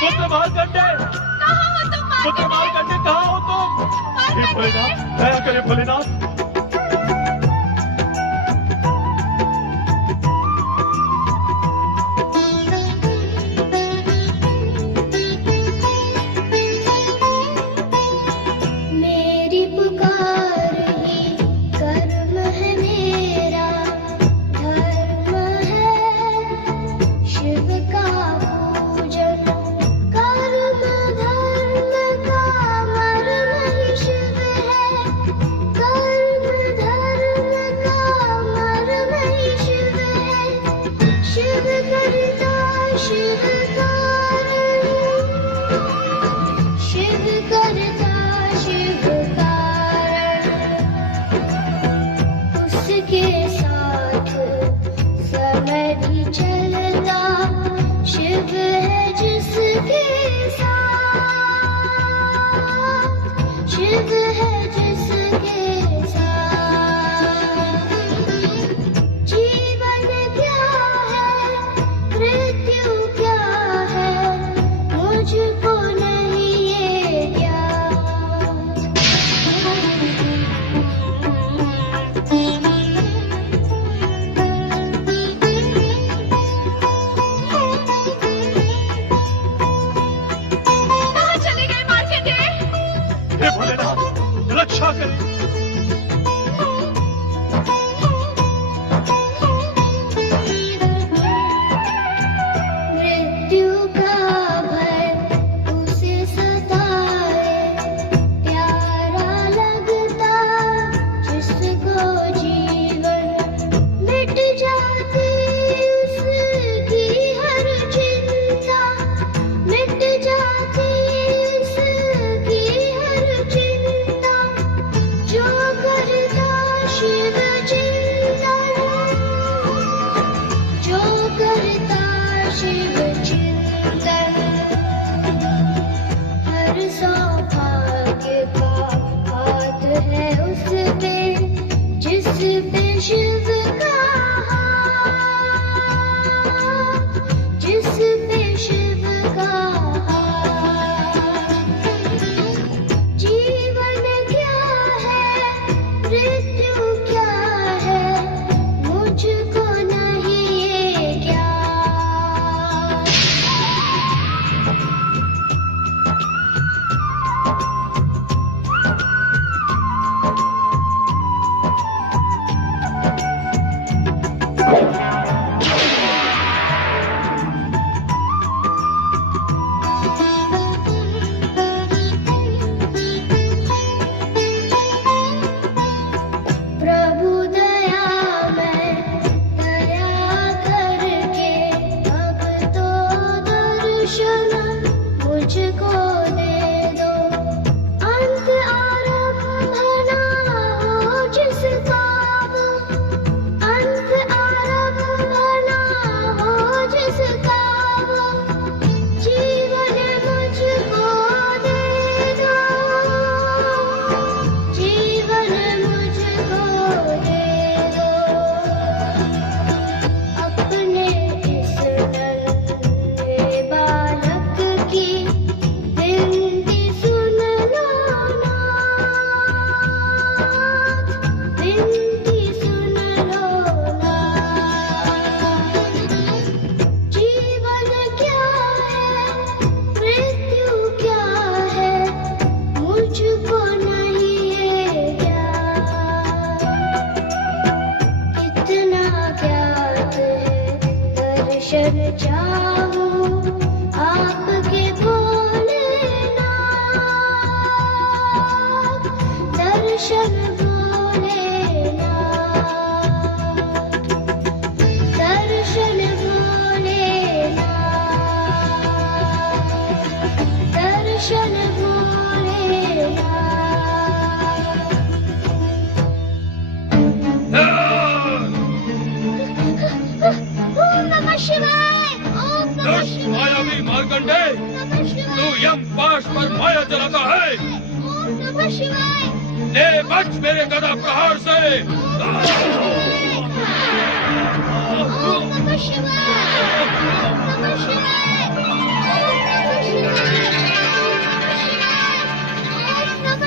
पुत्र मार्कंडे, पुत्र मार्कंडे कहाँ हो तुम? हे भोलेनाथ, दया करे भोलेनाथ।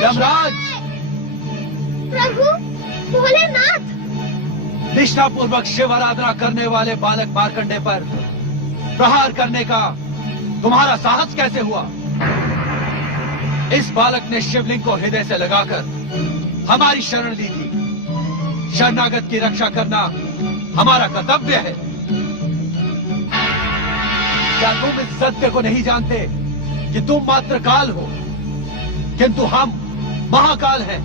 यमराज! प्रभु भोलेनाथ! निष्ठापूर्वक शिव आराधना करने वाले बालक मार्कंडे पर प्रहार करने का तुम्हारा साहस कैसे हुआ? इस बालक ने शिवलिंग को हृदय से लगाकर हमारी शरण ली थी। शरणागत की रक्षा करना हमारा कर्तव्य है। क्या तुम इस सत्य को नहीं जानते कि तुम मात्र काल हो, किंतु हम महाकाल हैं?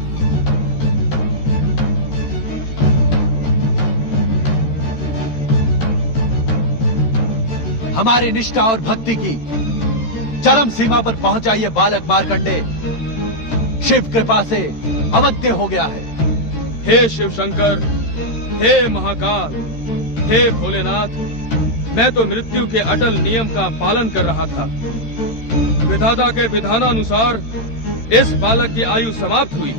हमारी निष्ठा और भक्ति की चरम सीमा पर पहुंचा ये बालक मार्कंडे शिव कृपा से अवध्य हो गया है। हे शिव शंकर, हे महाकाल, हे भोलेनाथ, मैं तो मृत्यु के अटल नियम का पालन कर रहा था। विधाता के विधानानुसार इस बालक की आयु समाप्त हुई।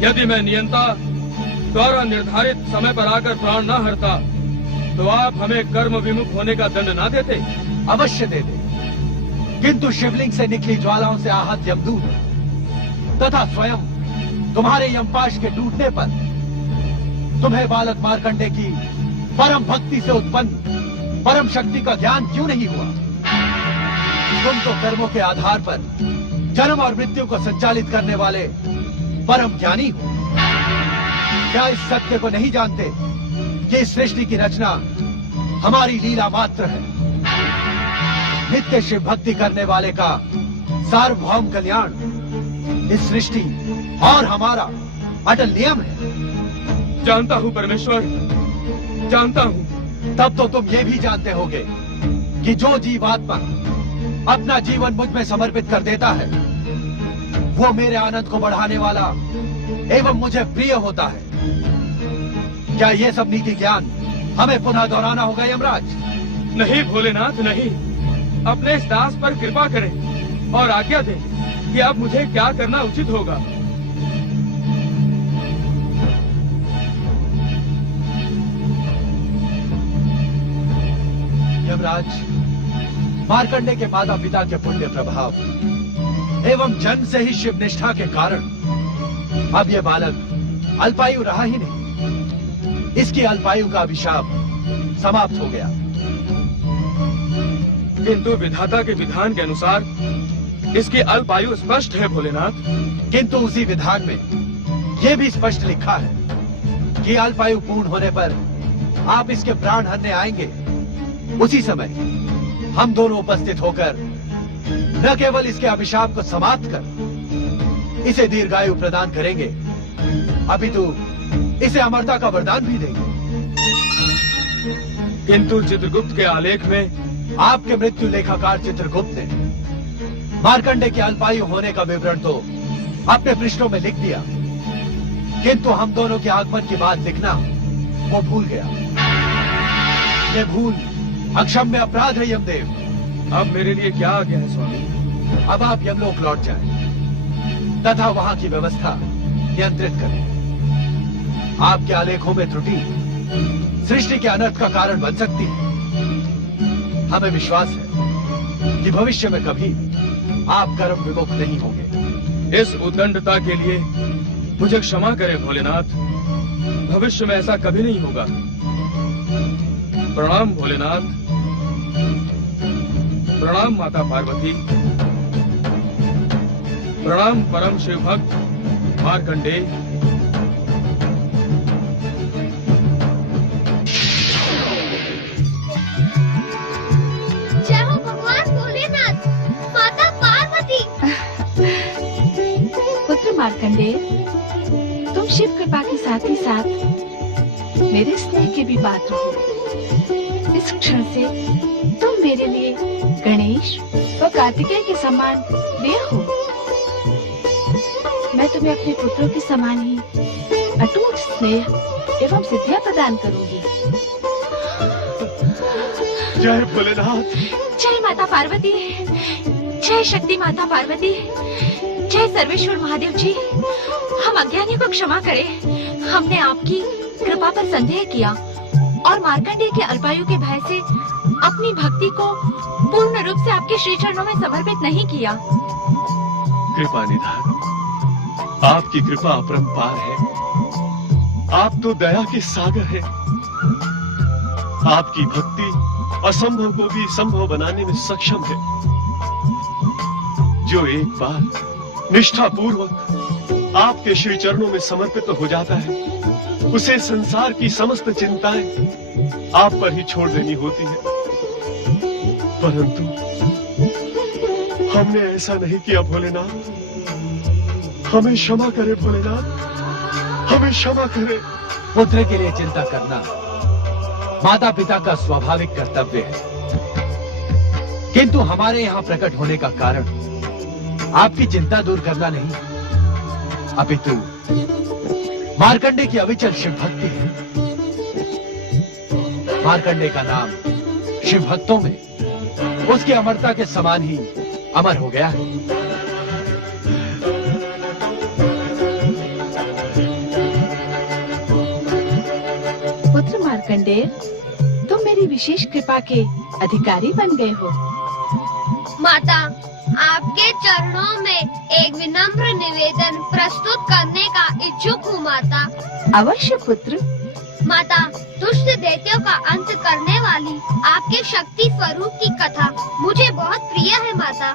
यदि मैं नियंता द्वारा निर्धारित समय पर आकर प्राण न हरता तो आप हमें कर्म विमुख होने का दंड ना देते? अवश्य दे दे, किंतु शिवलिंग से निकली ज्वालाओं से आहत यमदूत तथा स्वयं तुम्हारे यमपाश के टूटने पर तुम्हें बालक मार्कंडे की परम भक्ति से उत्पन्न परम शक्ति का ज्ञान क्यों नहीं हुआ? तुम तो कर्मों के आधार पर जन्म और मृत्यु को संचालित करने वाले परम ज्ञानी हो। क्या इस सत्य को नहीं जानते कि इस सृष्टि की रचना हमारी लीला मात्र है? नित्य शिव भक्ति करने वाले का सार्वभौम कल्याण इस सृष्टि और हमारा अटल नियम है। जानता हूँ परमेश्वर, जानता हूँ। तब तो तुम ये भी जानते होगे कि जो जीवात्मा अपना जीवन मुझ में समर्पित कर देता है वो मेरे आनंद को बढ़ाने वाला एवं मुझे प्रिय होता है। क्या ये सब नीति ज्ञान हमें पुनः दोहराना होगा यमराज? नहीं भोलेनाथ, नहीं। अपने इस दास पर कृपा करें और आज्ञा दें कि अब मुझे क्या करना उचित होगा। यमराज, मार्कंडे के माता पिता के पुण्य प्रभाव एवं जन्म से ही शिव निष्ठा के कारण अब ये बालक अल्पायु रहा ही नहीं। इसकी अल्पायु का अभिशाप समाप्त हो गया। किंतु विधाता के विधान के अनुसार इसकी अल्पायु स्पष्ट है भोलेनाथ। किंतु उसी विधान में यह भी स्पष्ट लिखा है कि अल्पायु पूर्ण होने पर आप इसके प्राण हरने आएंगे। उसी समय हम दोनों उपस्थित होकर न केवल इसके अभिशाप को समाप्त कर इसे दीर्घायु प्रदान करेंगे, अपितु इसे अमरता का वरदान भी देंगे। किंतु चित्रगुप्त के आलेख में आपके मृत्यु लेखाकार चित्रगुप्त ने मार्कंडे के अल्पायु होने का विवरण तो अपने पृष्ठों में लिख दिया, किंतु हम दोनों के आगमन की बात लिखना वो भूल गया। ये भूल अक्षम्य अपराध है यमदेव। अब मेरे लिए क्या आज्ञा है स्वामी? अब आप यमलोक लौट जाएं तथा वहां की व्यवस्था नियंत्रित करें। आपके आलेखों में त्रुटि सृष्टि के अनर्थ का कारण बन सकती है। हमें विश्वास है कि भविष्य में कभी आप कर्म विमुख नहीं होंगे। इस उद्दंडता के लिए मुझे क्षमा करें भोलेनाथ। भविष्य में ऐसा कभी नहीं होगा। प्रणाम भोलेनाथ। प्रणाम माता पार्वती। प्रणाम परम शिव भक्त मार्कंडे। जय हो भगवान भोलेनाथ, माता पार्वती। पुत्र मार्कंडे, तुम शिव कृपा के साथ ही साथ मेरे स्नेह के भी पात्र हो। इस क्षण से तुम मेरे लिए गणेश व कार्तिकेय के समान प्रिय हो। मैं तुम्हें अपने पुत्रों के समान ही अटूट स्नेह एवं सिद्धियां प्रदान करूंगी। जय भोलेनाथ। जय माता पार्वती, जय शक्ति माता पार्वती, जय सर्वेश्वर महादेव जी। हम अज्ञानियों को क्षमा करें। हमने आपकी कृपा पर संदेह किया और मार्कंडेय के अल्पायु के भय से अपनी भक्ति को पूर्ण रूप से आपके श्री चरणों में समर्पित नहीं किया। कृपा निधान, आपकी कृपा अपरंपार है। आप तो दया के सागर हैं। आपकी भक्ति असंभव को भी संभव बनाने में सक्षम है। जो एक बार निष्ठा पूर्वक आपके श्री चरणों में समर्पित हो जाता है, उसे संसार की समस्त चिंताएं आप पर ही छोड़ देनी होती है। परंतु हमने ऐसा नहीं किया भोलेनाथ। हमें क्षमा करे भोलेनाथ, हमें क्षमा करे। पुत्र के लिए चिंता करना माता पिता का स्वाभाविक कर्तव्य है, किंतु हमारे यहाँ प्रकट होने का कारण आपकी चिंता दूर करना नहीं, अपितु मार्कंडे की अविचल शिव भक्ति है। मार्कंडे का नाम शिव भक्तों में उसकी अमरता के समान ही अमर हो गया है। पुत्र मार्कंडेय, तुम मेरी विशेष कृपा के अधिकारी बन गए हो। माता, आपके चरणों में एक विनम्र निवेदन प्रस्तुत करने का इच्छुक हूँ माता। अवश्य पुत्र। माता, दुष्ट दैत्यों का अंत करने वाली आपके शक्ति स्वरूप की कथा मुझे बहुत प्रिय है माता।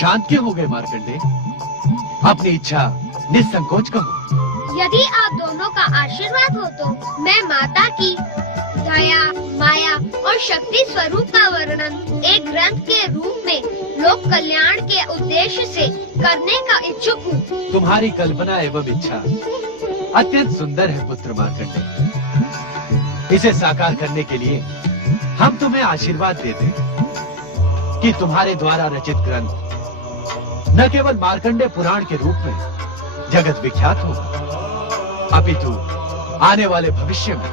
शांत क्यों हो गए मार्कंडे? अपनी इच्छा निसंकोच कहो। यदि आप दोनों का आशीर्वाद हो तो मैं माता की दया, माया और शक्ति स्वरूप का वर्णन एक ग्रंथ के रूप में लोक कल्याण के उद्देश्य से करने का इच्छुक हूँ। तुम्हारी कल्पना एवं इच्छा अत्यंत सुंदर है पुत्र मार्कंडे। इसे साकार करने के लिए हम तुम्हें आशीर्वाद देते हैं कि तुम्हारे द्वारा रचित ग्रंथ न केवल मार्कंडे पुराण के रूप में जगत विख्यात होगा, अपितु आने वाले भविष्य में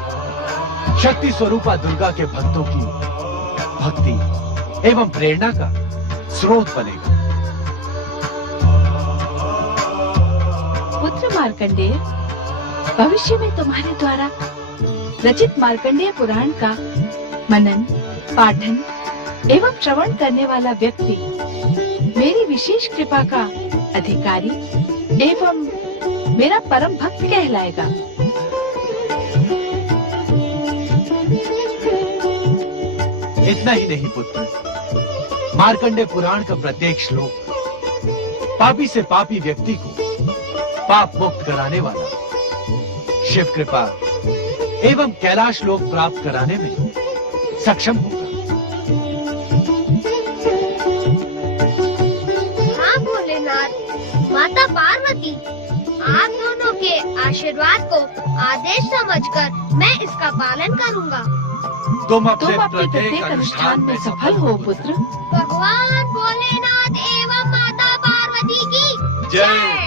शक्ति स्वरूपा दुर्गा के भक्तों की भक्ति एवं प्रेरणा का स्रोत बनेगा। पुत्र मार्कंडेय, भविष्य में तुम्हारे द्वारा रचित मार्कंडेय पुराण का मनन, पाठन एवं श्रवण करने वाला व्यक्ति मेरी विशेष कृपा का अधिकारी एवं मेरा परम भक्त कहलाएगा। इतना ही नहीं पुत्र, मार्कंडे पुराण का प्रत्येक श्लोक पापी से पापी व्यक्ति को पाप मुक्त कराने वाला, शिव कृपा एवं कैलाश लोक प्राप्त कराने में सक्षम होगा। हाँ भोलेनाथ, माता पार्वती, आप दोनों के आशीर्वाद को आदेश समझकर मैं इसका पालन करूँगा। तुम अपने प्रत्येक अनुष्ठान में सफल हो पुत्र। भगवान भोलेनाथ एवं माता पार्वती की जय।